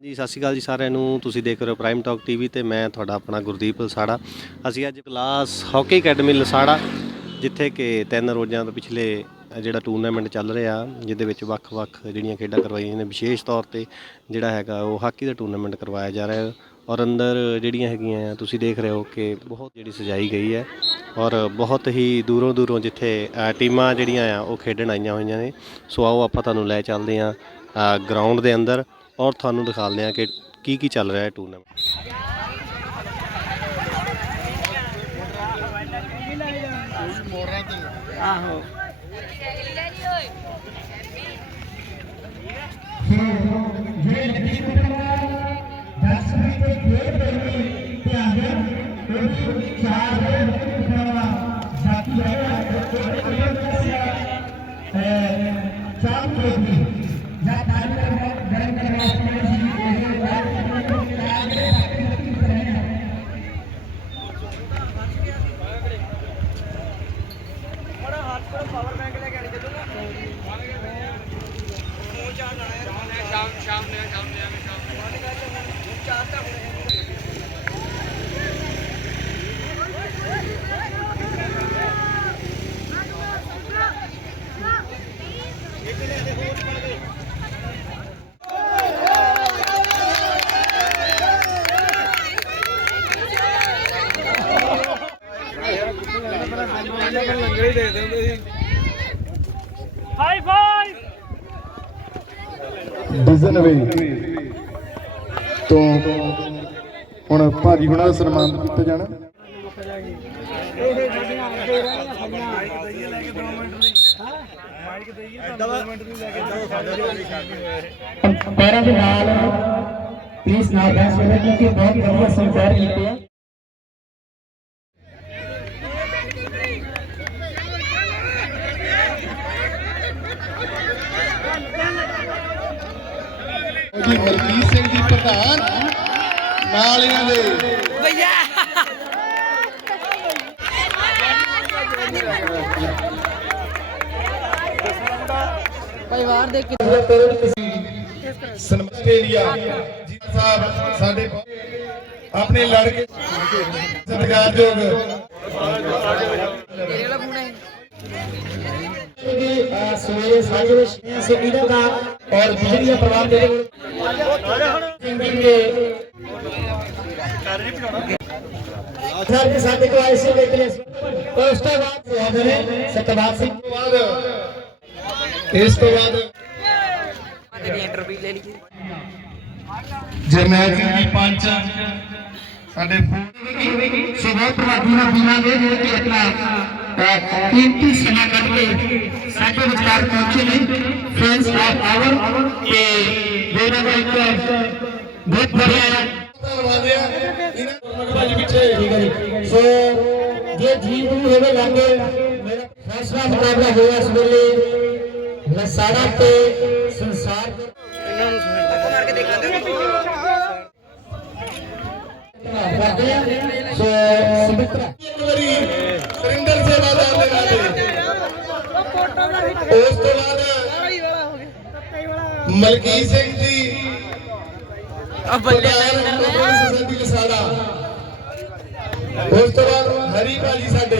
ਜੀ ਸਤਿ ਸ਼੍ਰੀ ਅਕਾਲ ਜੀ ਸਾਰਿਆਂ ਨੂੰ। ਤੁਸੀਂ ਦੇਖ ਰਹੇ ਹੋ ਪ੍ਰਾਈਮ ਟਾਕ ਟੀਵੀ ਤੇ ਮੈਂ ਤੁਹਾਡਾ ਆਪਣਾ ਗੁਰਦੀਪ ਲਸਾੜਾ। ਅਸੀਂ ਅੱਜ ਕਲਾਸ ਹਾਕੀ ਅਕੈਡਮੀ ਲਸਾੜਾ ਜਿੱਥੇ ਕਿ ਤਿੰਨ ਰੋਜ਼ਾਂ ਤੋਂ ਪਿਛਲੇ ਜਿਹੜਾ ਟੂਰਨਾਮੈਂਟ ਚੱਲ ਰਿਹਾ ਜਿਹਦੇ ਵਿੱਚ ਵੱਖ-ਵੱਖ ਜਿਹੜੀਆਂ ਖੇਡਾਂ ਕਰਵਾਈਆਂ ਨੇ ਵਿਸ਼ੇਸ਼ ਤੌਰ ਤੇ ਜਿਹੜਾ ਹੈਗਾ ਉਹ ਹਾਕੀ ਦਾ ਟੂਰਨਾਮੈਂਟ ਕਰਵਾਇਆ ਜਾ ਰਿਹਾ ਔਰ ਅੰਦਰ ਜਿਹੜੀਆਂ ਹੈਗੀਆਂ ਆ, ਤੁਸੀਂ ਦੇਖ ਰਹੇ ਹੋ ਕਿ ਬਹੁਤ ਜਿਹੜੀ ਸਜਾਈ ਗਈ ਹੈ। ਔਰ ਬਹੁਤ ਹੀ ਦੂਰੋਂ ਦੂਰੋਂ ਜਿੱਥੇ ਟੀਮਾਂ ਜਿਹੜੀਆਂ ਆ ਉਹ ਖੇਡਣ ਆਈਆਂ ਹੋਈਆਂ ਨੇ। ਸੋ ਆਓ ਆਪਾਂ ਤੁਹਾਨੂੰ ਲੈ ਚੱਲਦੇ ਆ ਗਰਾਊਂਡ ਦੇ ਅੰਦਰ। ਔਰ ਤੁਹਾਨੂੰ ਦਿਖਾਉਂਦੇ ਆ ਕਿ ਕੀ ਕੀ ਚੱਲ ਰਿਹਾ ਹੈ ਟੂਰਨਾਮੈਂਟ ਆਹੋ। down there, down there. ਡਿਜ਼ਨਵੇ। ਤੋਂ ਹੁਣ ਭਾਜੀ ਹੁਣਾਂ ਸਨਮਾਨ ਕੀਤਾ ਜਾਣਾ। ਪੈਰਾਂ ਦੇ ਨਾਲ ਪਲੀਜ਼ ਨਾਲ ਬੈਠ ਜਾਓ ਬਹੁਤ ਵਧੀਆ ਸੰਚਾਰ ਕੀਤੇ ਆ। ਜੀ ਮਲਕੀਤ ਸਿੰਘ ਜੀ ਪ੍ਰਧਾਨ ਨਾਲ ਇਹਨਾਂ ਦੇ ਪਰਿਵਾਰ ਦੇ ਸਨਮਾਨ ਆਸਟ੍ਰੇਲੀਆ ਜੀ ਸਾਹਿਬ ਸਾਡੇ ਆਪਣੇ ਲੜਕੇ ਸਤਿਕਾਰਯੋਗ। ਤੇਰੇ ਵਾਲਾ ਫੋਨ ਹੈ ਸਵੇਰੇ ਸਾਜੇ ਵਿੱਚ ਸੇ ਇਹਨਾਂ ਦਾ ਔਰ ਬਿਜਲੀ ਦਾ ਪ੍ਰਬੰਧ ਦੇ ਸਰ ਦੇ ਸਾਡੇ ਕੋਲ ਆਏ ਸੀ ਲੇਕਿਨ ਉਸ ਤੋਂ ਬਾਅਦ ਆਉਂਦੇ ਨੇ ਸਤਵਾਰ ਸਿੰਘ ਤੋਂ ਬਾਅਦ ਇਸ ਤੋਂ ਬਾਅਦ ਤੇਰੀ ਇੰਟਰਵਿਊ ਲੈ ਲਈ ਸਾਡੇ ਫੂਡ ਸੋ ਪ੍ਰਵਾਦੀ ਨਾਲ ਮਿਲਾਂਗੇ ਜਿਹੜੇ ਕਿ ਆਪਣਾ ਅਹ, ਕੀਮਤੀ ਸਮਾਂ ਕੱਢ ਕੇ ਸਾਡੇ ਵਿਚਾਰ ਪਹੁੰਚੇ ਨੇ ਫਰੈਂਡਸ ਆਫ ਆਵਰ ਤੇ ਦੋਨਾਂ ਦਾ ਇੱਕ ਬਹੁਤ ਬੜਿਆ ਧੰਨਵਾਦ ਆ ਇਹਨਾਂ ਭਾਜੀ ਪਿੱਛੇ ਠੀਕ ਹੈ ਜੀ ਸੋ ਜੇ ਜੀਵ ਨੂੰ ਹੋਵੇ ਲਾਗੇ ਮੇਰਾ ਫੈਸਲਾ ਮੁਕਾਬਲਾ ਹੋਇਆ ਇਸ ਵੇਲੇ ਲਸਾੜਾ ਤੇ ਸੰਸਾਰ ਮਾਰ ਕੇ ਦੇਖ ਲੈਂਦੇ ਕਰਦੇ ਆ ਸੋ ਸੁਮਿਤਰਾ ਇੱਕ ਵਾਰੀ ਸਰਿੰਦਰ ਸੇਵਾਦਾਰ ਦੇ ਨਾਤੇ ਉਸ ਤੋਂ ਬਾਅਦ ਮਲਕੀਤ ਸਿੰਘ ਜੀ। ਆ ਬੱਲੇ ਸੋਸਾਇਟੀ ਲਸਾੜਾ ਉਸ ਤੋਂ ਬਾਅਦ ਹਰੀ ਭਾਜੀ ਸਾਡੇ।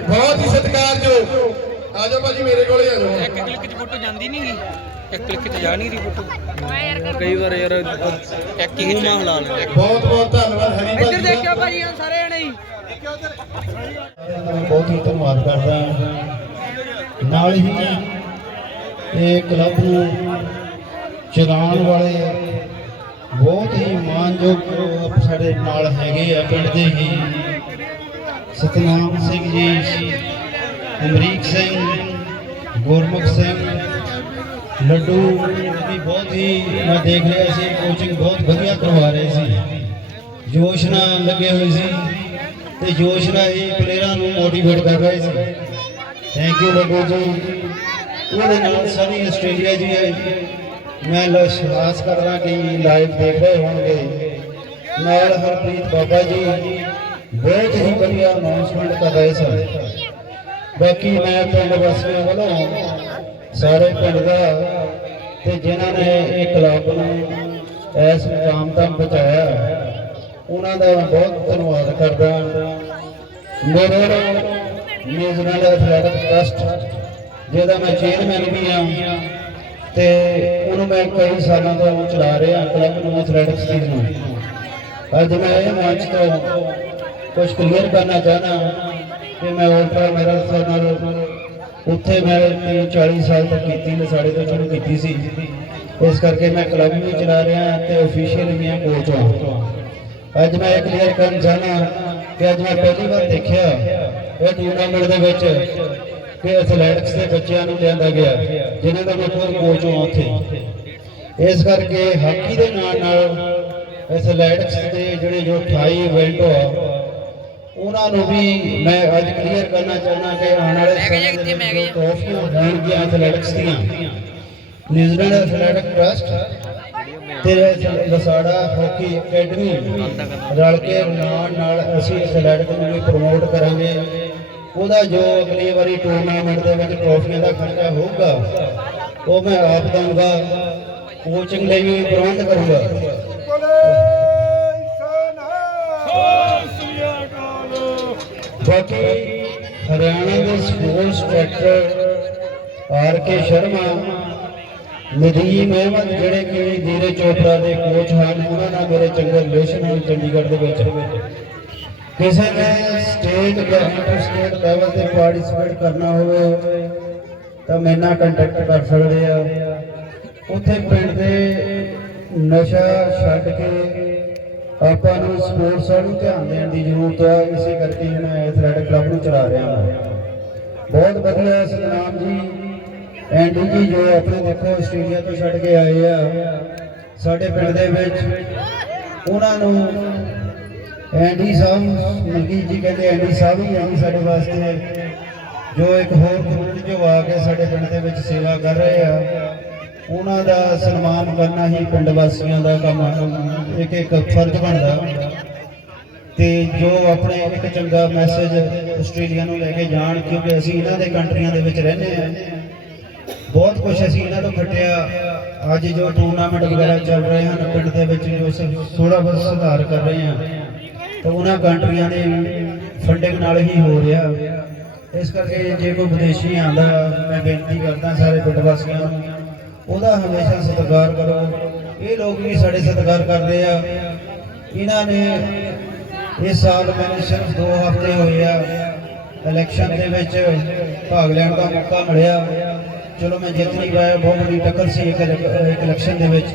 ਬਹੁਤ ਹੀ ਸਤਿਕਾਰਯੋਗ। ਆ ਜਾਓ ਭਾਜੀ ਮੇਰੇ ਕੋਲੇ ਆ ਜਾਓ। ਇੱਕ ਕਲਿੱਕ 'ਚ ਫੋਟੋ ਜਾਂਦੀ ਨਹੀਂ ਗੀ? ਇੱਕ ਕਲਿੱਕ 'ਚ ਜਾ ਨਹੀਂ ਰਹੀ ਫੋਟੋ ਕਈ ਵਾਰ ਯਾਰ ਇੱਕ ਹੀ ਖਿੱਚ ਹਿਲਾ ਲੈਂਦੇ ਬਹੁਤ ਬਹੁਤ ਧੰਨਵਾਦ ਹਰੀ ਇੱਧਰ ਭਾਜੀ ਦਾ। ਦੇਖਿਓ ਭਾਜੀ ਹੁਣ ਸਾਰੇ ਜਣੇ ਹੀ। ਬਹੁਤ ਹੀ ਧੰਨਵਾਦ ਕਰਦਾ। ਹਾਂ। ਨਾਲ ਹੀ ਇਹ ਕਲੱਬ ਨੂੰ ਚਲਾਉਣ ਵਾਲੇ ਬਹੁਤ ਹੀ ਮਾਨਯੋਗ ਸਾਡੇ ਨਾਲ ਹੈਗੇ ਆ, ਪਿੰਡ ਦੇ ਹੀ। ਸਤਨਾਮ ਸਿੰਘ ਜੀ, ਅਮਰੀਕ ਸਿੰਘ, ਗੁਰਮੁਖ ਸਿੰਘ, ਲੱਡੂ ਵੀ ਬਹੁਤ ਹੀ ਮੈਂ ਦੇਖ ਰਿਹਾ ਸੀ ਕੋਚਿੰਗ ਬਹੁਤ ਵਧੀਆ ਕਰਵਾ ਰਹੇ ਸੀ। ਜੋਸ਼ ਨਾਲ ਲੱਗੇ ਹੋਏ ਸੀ ਤੇ ਜੋਸ਼ ਨਾਲ ਹੀ ਪਲੇਅਰਾਂ ਨੂੰ ਮੋਟੀਵੇਟ ਕਰ ਰਹੇ ਸੀ। ਥੈਂਕ ਯੂ ਲੱਡੂ ਜੀ। ਉਹਦੇ ਨਾਲ ਸਾਰੀ ਆਸਟ੍ਰੇਲੀਆ ਜੀ ਹੈ ਮੈਂ ਵਿਸ਼ਵਾਸ ਕਰਦਾ ਕਿ ਲਾਈਵ ਦੇਖ ਰਹੇ ਹੋਣਗੇ। ਨਾਲ ਹਰਪ੍ਰੀਤ ਬਾਬਾ ਜੀ, ਬਹੁਤ ਹੀ ਵਧੀਆ ਅਨਾਉਂਸਮੈਂਟ ਕਰ ਰਹੇ ਸਨ। ਬਾਕੀ ਮੈਂ ਪਿੰਡ ਵਾਸੀਆਂ ਵੱਲੋਂ ਸਾਰੇ ਪਿੰਡ ਦਾ ਤੇ ਜਿਨ੍ਹਾਂ ਨੇ ਇਹ ਕਲੱਬ ਨੂੰ ਇਸ ਮੁਕਾਮ ਤੱਕ ਪਹੁੰਚਾਇਆ, ਉਹਨਾਂ ਦਾ ਬਹੁਤ ਧੰਨਵਾਦ ਕਰਦਾ ਮੇਰੇ ਨਿਊਜ਼ੀਲੈਂਡ ਐਥਲੈਟਿਕ ਟਰਸਟ ਜਿਹਦਾ ਮੈਂ ਚੇਅਰਮੈਨ ਵੀ ਹਾਂ। ਤੇ ਉਹਨੂੰ ਮੈਂ ਕਈ ਸਾਲਾਂ ਤੋਂ ਚਲਾ ਰਿਹਾ, ਕਲੱਬ ਨੂੰ, ਐਥਲੈਟਿਕਸ ਟੀਮ ਨੂੰ। ਅੱਜ ਮੈਂ ਇਹ ਮੰਚ ਤੋਂ ਕੁਝ ਕਲੀਅਰ ਕਰਨਾ ਚਾਹਨਾ ਕਿ ਮੈਂ ਉਲਟਰਾ ਮੈਰਾਥਨ ਨਾਲ ਉੱਥੇ ਮੈਂ 40 ਸਾਲ ਤੱਕ ਕੀਤੀ ਲਸਾੜੇ ਤੋਂ ਸ਼ੁਰੂ ਕੀਤੀ ਸੀ। ਇਸ ਕਰਕੇ ਮੈਂ ਕਲੱਬ ਵੀ ਚਲਾ ਰਿਹਾ ਤੇ ਅਫੀਸ਼ੀਅਲ ਵੀ ਹਾਂ ਕੋਚ ਹਾਂ। ਅੱਜ ਮੈਂ ਇਹ ਕਲੀਅਰ ਕਰਨ ਚਾਹਨਾ ਕਿ ਅੱਜ ਮੈਂ ਪਹਿਲੀ ਵਾਰ ਦੇਖਿਆ ਇਹ ਟੂਰਨਾਮੈਂਟ ਦੇ ਵਿੱਚ ਕਿ ਐਥਲੈਟਿਕਸ ਦੇ ਬੱਚਿਆਂ ਨੂੰ ਲਿਆਂਦਾ ਗਿਆ ਜਿਨ੍ਹਾਂ ਦਾ ਮੈਂ ਖੁਦ ਕੋਚ ਹਾਂ ਉੱਥੇ। ਇਸ ਕਰਕੇ ਹਾਕੀ ਦੇ ਨਾਲ ਨਾਲ ਐਥਲੈਟਿਕਸ ਦੇ ਜਿਹੜੇ ਜੋ 28 ਇਵੈਂਟ ਆ ਉਹਨਾਂ ਨੂੰ ਵੀ ਮੈਂ ਅੱਜ ਕਲੀਅਰ ਕਰਨਾ ਚਾਹੁੰਦਾ ਕਿ ਆਉਣ ਵਾਲੇ ਸਮੇਂ ਦੇ ਵਿੱਚ ਟਰੋਫੀਆਂ ਹੋਣਗੀਆਂ ਐਥਲੈਟਿਕਸ ਦੀਆਂ। ਨਿਊਜ਼ੀਲੈਂਡ ਐਥਲੈਟਿਕ ਟਰਸਟ ਤੇ ਲਸਾੜਾ ਹਾਕੀ ਅਕੈਡਮੀ ਰਲ ਕੇ ਨਾਲ ਨਾਲ ਅਸੀਂ ਐਥਲੈਟਿਕ ਨੂੰ ਵੀ ਪ੍ਰਮੋਟ ਕਰਾਂਗੇ। ਉਹਦਾ ਜੋ ਅਗਲੀ ਵਾਰੀ ਟੂਰਨਾਮੈਂਟ ਦੇ ਵਿੱਚ ਟਰੋਫੀਆਂ ਦਾ ਖਰਚਾ ਹੋਊਗਾ, ਉਹ ਮੈਂ ਆਪ ਦਊਂਗਾ ਕੋਚਿੰਗ ਲਈ ਵੀ ਪ੍ਰਬੰਧ ਕਰੂੰਗਾ। ਬਾਕੀ ਹਰਿਆਣਾ ਦੇ sports director R K Sharma, Nadeem Ahmed ਜਿਹੜੇ ਕਿ ਧੀਰੇ ਚੋਪੜਾ ਦੇ ਕੋਚ ਹਨ, ਉਹਨਾਂ ਨਾਲ ਮੇਰੇ ਚੰਗੇ ਰਿਲੇਸ਼ਨ ਹਨ ਚੰਡੀਗੜ੍ਹ ਦੇ ਵਿੱਚ। ਕਿਸੇ ਨੇ ਸਟੇਟ ਜਾਂ ਇੰਟਰ ਸਟੇਟ ਲੈਵਲ ਤੇ ਪਾਰਟਿਸਿਪੇਟ ਕਰਨਾ ਹੋਵੇ, ਤਾਂ ਮੇਰੇ ਨਾਲ ਕੰਟੈਕਟ ਕਰ ਸਕਦੇ ਆ ਉੱਥੇ ਪਿੰਡ ਦੇ ਨਸ਼ਾ ਛੱਡ ਕੇ ਆਪਾਂ ਨੂੰ ਸਪੋਰਟਸ ਵੱਲ ਨੂੰ ਧਿਆਨ ਦੇਣ ਦੀ ਜ਼ਰੂਰਤ ਆ। ਇਸੇ ਕਰਕੇ ਮੈਂ ਇਸ ਰੈਡ ਕਲੱਬ ਨੂੰ ਚਲਾ ਰਿਹਾ ਹਾਂ। ਬਹੁਤ ਵਧੀਆ ਸਤਨਾਮ ਜੀ। ਐਂਡੀ ਜੀ ਜੋ ਆਪਣੇ ਦੇਖੋ ਆਸਟ੍ਰੇਲੀਆ ਤੋਂ ਛੱਡ ਕੇ ਆਏ ਆ। ਸਾਡੇ ਪਿੰਡ ਦੇ ਵਿੱਚ ਉਹਨਾਂ ਨੂੰ ਐਂਡੀ ਸਾਹਿਬ, ਮਲਕੀਤ ਜੀ ਕਹਿੰਦੇ ਐਂਡੀ ਸਾਹਿਬ ਹੀ ਐਂਡੀ ਸਾਡੇ ਵਾਸਤੇ। ਜੋ ਇੱਕ ਹੋਰ ਕਮਿਊਨਿਟੀ ਜੋ ਆ ਕੇ ਸਾਡੇ ਪਿੰਡ ਦੇ ਵਿੱਚ ਸੇਵਾ ਕਰ ਰਹੇ ਆ। ਉਹਨਾਂ ਦਾ ਸਨਮਾਨ ਕਰਨਾ ਹੀ ਪਿੰਡ ਵਾਸੀਆਂ ਦਾ ਕੰਮ ਇੱਕ ਇੱਕ ਫਰਜ਼ ਬਣਦਾ। ਤੇ ਜੋ ਆਪਣੇ ਇੱਕ ਚੰਗਾ ਮੈਸੇਜ ਆਸਟ੍ਰੇਲੀਆ ਨੂੰ ਲੈ ਕੇ ਜਾਣ, ਕਿਉਂਕਿ ਅਸੀਂ ਇਹਨਾਂ ਦੇ ਕੰਟਰੀਆਂ ਦੇ ਵਿੱਚ ਰਹਿੰਦੇ ਆ। ਬਹੁਤ ਕੁਝ ਅਸੀਂ ਇਹਨਾਂ ਤੋਂ ਖੱਟਿਆ। ਅੱਜ ਜੋ ਟੂਰਨਾਮੈਂਟ ਵਗੈਰਾ ਚੱਲ ਰਹੇ ਹਨ ਪਿੰਡ ਦੇ ਵਿੱਚ, ਜੋ ਥੋੜਾ ਬਹੁਤ ਸੁਧਾਰ ਕਰ ਰਹੇ ਆ ਤਾਂ ਉਹਨਾਂ ਕੰਟਰੀਆਂ ਦੇ ਫੰਡਿੰਗ ਨਾਲ ਹੀ ਹੋ ਰਿਹਾ। ਇਸ ਕਰਕੇ ਜੇ ਕੋਈ ਵਿਦੇਸ਼ੀ ਆਂਦਾ ਮੈਂ ਬੇਨਤੀ ਕਰਦਾ ਸਾਰੇ ਪਿੰਡ ਵਾਸੀਆਂ ਨੂੰ, ਉਹਦਾ ਹਮੇਸ਼ਾ ਸਤਿਕਾਰ ਕਰੋ। ਇਹ ਲੋਕ ਵੀ ਸਾਡੇ ਸਤਿਕਾਰ ਕਰਦੇ ਆ। ਇਹਨਾਂ ਨੇ ਇਸ ਸਾਲ ਮੈਨੂੰ ਸਿਰਫ 2 ਹਫ਼ਤੇ ਹੋਏ ਆ। ਇਲੈਕਸ਼ਨ ਦੇ ਵਿੱਚ ਭਾਗ ਲੈਣ ਦਾ ਮੌਕਾ ਮਿਲਿਆ। ਚਲੋ ਮੈਂ ਜਿੱਤ ਨਹੀਂ ਪਾਇਆ, ਬਹੁਤ ਵੱਡੀ ਟੱਕਰ ਸੀ ਇੱਕ ਇੱਕ ਇਲੈਕਸ਼ਨ ਦੇ ਵਿੱਚ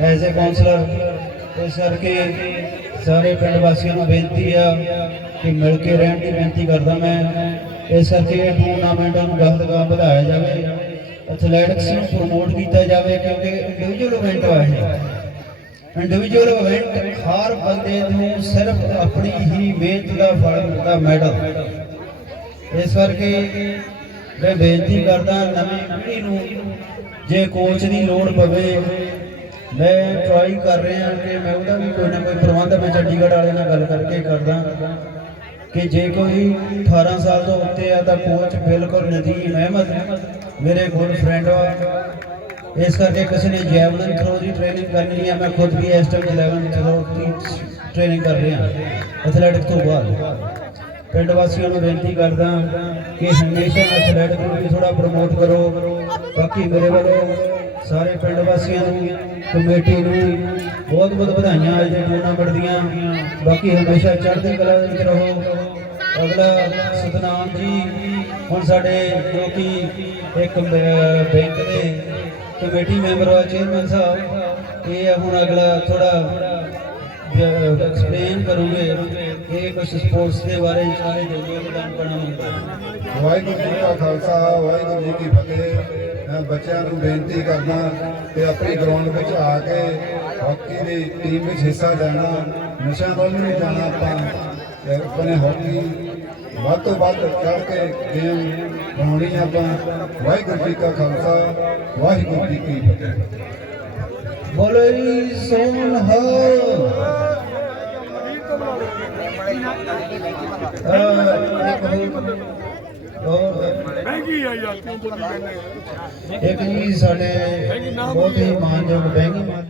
ਐਜ਼ ਅ ਕਾਉਂਸਲਰ ਇਸ ਕਰਕੇ ਸਾਰੇ ਪਿੰਡ ਵਾਸੀਆਂ ਨੂੰ ਬੇਨਤੀ ਆ ਕਿ ਮਿਲ ਕੇ ਰਹਿਣ ਦੀ ਬੇਨਤੀ ਕਰਦਾ ਮੈਂ। ਇਸ ਕਰਕੇ ਟੂਰਨਾਮੈਂਟਾਂ ਨੂੰ ਗਲਤ ਗਾਂ ਵਧਾਇਆ ਜਾਵੇ। ਐਥਲੈਟਿਕਸ ਨੂੰ ਪ੍ਰਮੋਟ ਕੀਤਾ ਜਾਵੇ ਕਿਉਂਕਿ ਇੰਡੀਵਿਜੂਅਲ ਇਵੈਂਟ ਆ ਇਹ। ਇੰਡੀਵਿਜੂਅਲ ਇਵੈਂਟ ਹਰ ਬੰਦੇ ਨੂੰ ਸਿਰਫ ਆਪਣੀ ਹੀ ਮਿਹਨਤ ਦਾ ਫਲ ਮਿਲਦਾ ਮੈਡਲ ਇਸ ਕਰਕੇ ਮੈਂ ਬੇਨਤੀ ਕਰਦਾ ਨਵੀਂ ਪੀੜ੍ਹੀ ਨੂੰ ਜੇ ਕੋਚ ਦੀ ਲੋੜ ਪਵੇ ਮੈਂ ਟਰਾਈ ਕਰ ਰਿਹਾ ਕਿ ਮੈਂ ਉਹਦਾ ਵੀ ਕੋਈ ਨਾ ਕੋਈ ਪ੍ਰਬੰਧ ਮੈਂ ਚੰਡੀਗੜ੍ਹ ਵਾਲੇ ਨਾਲ ਗੱਲ ਕਰਕੇ ਕਰਦਾ ਕਿ ਜੇ ਕੋਈ 18 ਸਾਲ ਤੋਂ ਉੱਤੇ ਆ ਤਾਂ ਕੋਚ ਬਿਲਕੁਲ ਨਦੀਮ ਅਹਿਮਦ ਮੇਰੇ ਗੁੱਡ ਫਰੈਂਡ ਆ। ਇਸ ਕਰਕੇ ਕਿਸੇ ਨੇ ਜੈਵਲਿਨ ਥਰੋ ਦੀ ਟ੍ਰੇਨਿੰਗ ਕਰਨੀ ਹੈ ਮੈਂ ਖੁਦ ਵੀ ਇਸ ਟਾਈਮ 11 ਥਰੋ ਦੀ ਟ੍ਰੇਨਿੰਗ ਕਰ ਰਿਹਾ ਐਥਲੈਟਿਕ ਤੋਂ ਬਾਅਦ। ਪਿੰਡ ਵਾਸੀਆਂ ਨੂੰ ਬੇਨਤੀ ਕਰਦਾ ਕਿ ਹਮੇਸ਼ਾ ਐਥਲੈਟਿਕ ਨੂੰ ਵੀ ਥੋੜਾ ਪ੍ਰਮੋਟ ਕਰੋ। ਬਾਕੀ ਮੇਰੇ ਵੱਲੋਂ ਸਾਰੇ ਪਿੰਡ ਵਾਸੀਆਂ ਨੂੰ, ਕਮੇਟੀ ਨੂੰ ਬਹੁਤ ਬਹੁਤ ਵਧਾਈਆਂ ਅੱਜ ਦੇ ਟੂਰਨਾਮੈਂਟ ਦੀਆਂ ਬਾਕੀ ਹਮੇਸ਼ਾ ਚੜ੍ਹਦੀ ਕਲਾ ਵਿੱਚ ਰਹੋ। ਅਗਲਾ ਸਤਨਾਮ ਜੀ, ਹੁਣ ਸਾਡੇ ਜੋ ਕਿ ਇੱਕ ਬੈਂਕ ਦੇ ਕਮੇਟੀ ਮੈਂਬਰ ਆ, ਚੇਅਰਮੈਨ ਸਾਹਿਬ, ਇਹ ਹੁਣ ਅਗਲਾ ਥੋੜਾ ਐਕਸਪਲੇਨ ਕਰੂਗੇ ਇਹ ਕੁਝ ਸਪੋਰਟਸ ਦੇ ਬਾਰੇ ਸਾਰੇ ਜੋਗੇ ਪ੍ਰਦਾਨ ਕਰਨਾ ਵਾਹਿਗੁਰੂ ਜੀ ਕਾ ਖਾਲਸਾ, ਵਾਹਿਗੁਰੂ ਜੀ ਕੀ ਫਤਿਹ। ਮੈਂ ਬੱਚਿਆਂ ਨੂੰ ਬੇਨਤੀ ਕਰਦਾ ਕਿ ਆਪਣੀ ਗਰਾਊਂਡ ਵਿੱਚ ਆ ਕੇ ਹਾਕੀ ਦੀ ਟੀਮ ਵਿੱਚ ਹਿੱਸਾ ਲੈਣਾ, ਨਸ਼ਿਆਂ ਵੱਲ ਨਹੀਂ ਜਾਣਾ ਆਪਾਂ ਆਪਣੇ ਹਾਕੀ ਵੱਧ ਤੋਂ ਵੱਧ ਚੜ ਕੇ ਗੇਮ ਬਣਾਉਣੀ ਆਪਾਂ। ਵਾਹਿਗੁਰੂ ਜੀ ਕਾ ਖਾਲਸਾ, ਵਾਹਿਗੁਰੂ ਜੀ ਕੀ ਫਤਿਹ। ਬੋਲੇ ਸੋਨ ਹੋ। ਇੱਕ ਜੀ ਸਾਡੇ ਬਹੁਤ ਹੀ ਮਾਨਯੋਗ ਬੈਂਕ